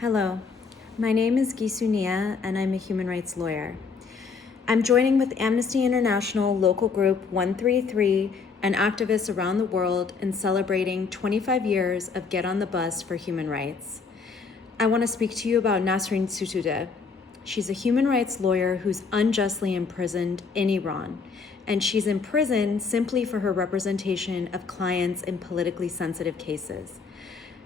Hello, my name is Gissou Nia and I'm a human rights lawyer. I'm joining with Amnesty International Local Group 133 and activists around the world in celebrating 25 years of Get on the Bus for Human Rights. I want to speak to you about Nasrin Sotoudeh. She's a human rights lawyer who's unjustly imprisoned in Iran, and she's in prison simply for her representation of clients in politically sensitive cases.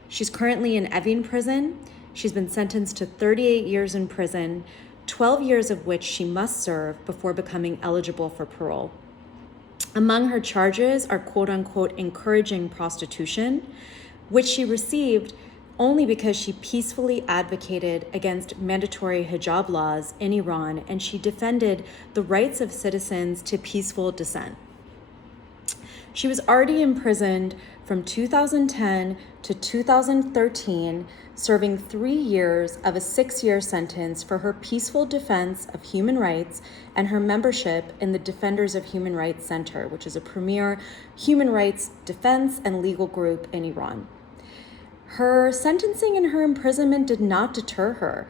She's currently in Evin prison. She's been sentenced to 38 years in prison, 12 years of which she must serve before becoming eligible for parole. Among her charges are quote-unquote encouraging prostitution, which she received only because she peacefully advocated against mandatory hijab laws in Iran, and she defended the rights of citizens to peaceful dissent. She was already imprisoned from 2010 to 2013, serving 3 years of a 6-year sentence for her peaceful defense of human rights and her membership in the Defenders of Human Rights Center, which is a premier human rights defense and legal group in Iran. Her sentencing and her imprisonment did not deter her.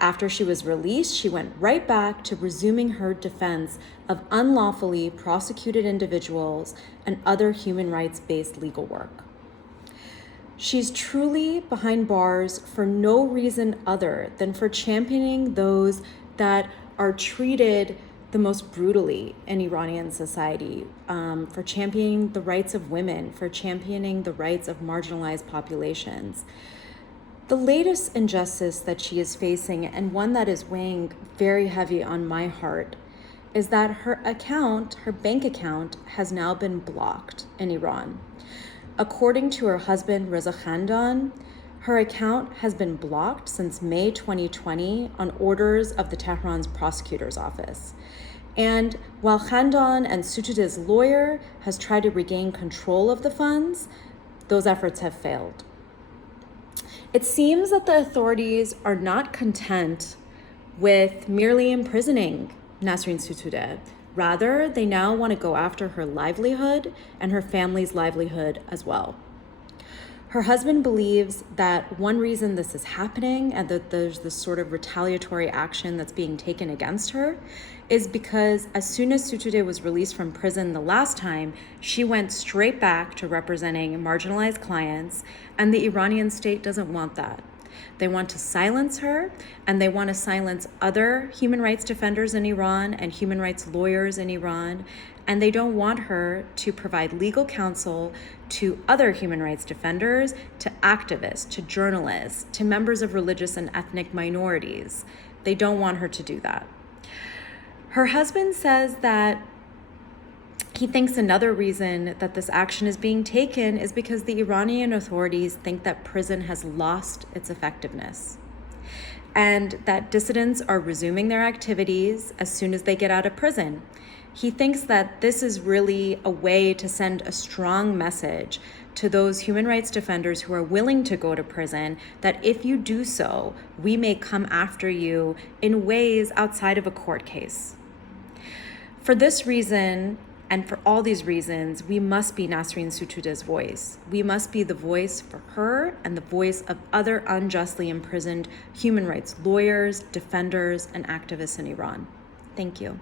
After she was released, she went right back to resuming her defense of unlawfully prosecuted individuals and other human rights-based legal work. She's truly behind bars for no reason other than for championing those that are treated the most brutally in Iranian society, for championing the rights of women, for championing the rights of marginalized populations. The latest injustice that she is facing, and one that is weighing very heavy on my heart, is that her bank account, has now been blocked in Iran. According to her husband, Reza Khandan, her account has been blocked since May 2020 on orders of the Tehran's prosecutor's office. And while Khandan and Sotoudeh's lawyer has tried to regain control of the funds, those efforts have failed. It seems that the authorities are not content with merely imprisoning Nasrin Sotoudeh. Rather, they now want to go after her livelihood and her family's livelihood as well. Her husband believes that one reason this is happening and that there's this sort of retaliatory action that's being taken against her is because as soon as Sotoudeh was released from prison the last time, she went straight back to representing marginalized clients, and the Iranian state doesn't want that. They want to silence her, and they want to silence other human rights defenders in Iran and human rights lawyers in Iran, and they don't want her to provide legal counsel to other human rights defenders, to activists, to journalists, to members of religious and ethnic minorities. They don't want her to do that. Her husband says that he thinks another reason that this action is being taken is because the Iranian authorities think that prison has lost its effectiveness and that dissidents are resuming their activities as soon as they get out of prison. He thinks that this is really a way to send a strong message to those human rights defenders who are willing to go to prison, that if you do so, we may come after you in ways outside of a court case. For this reason, and for all these reasons, we must be Nasrin Sotoudeh's voice. We must be the voice for her and the voice of other unjustly imprisoned human rights lawyers, defenders, and activists in Iran. Thank you.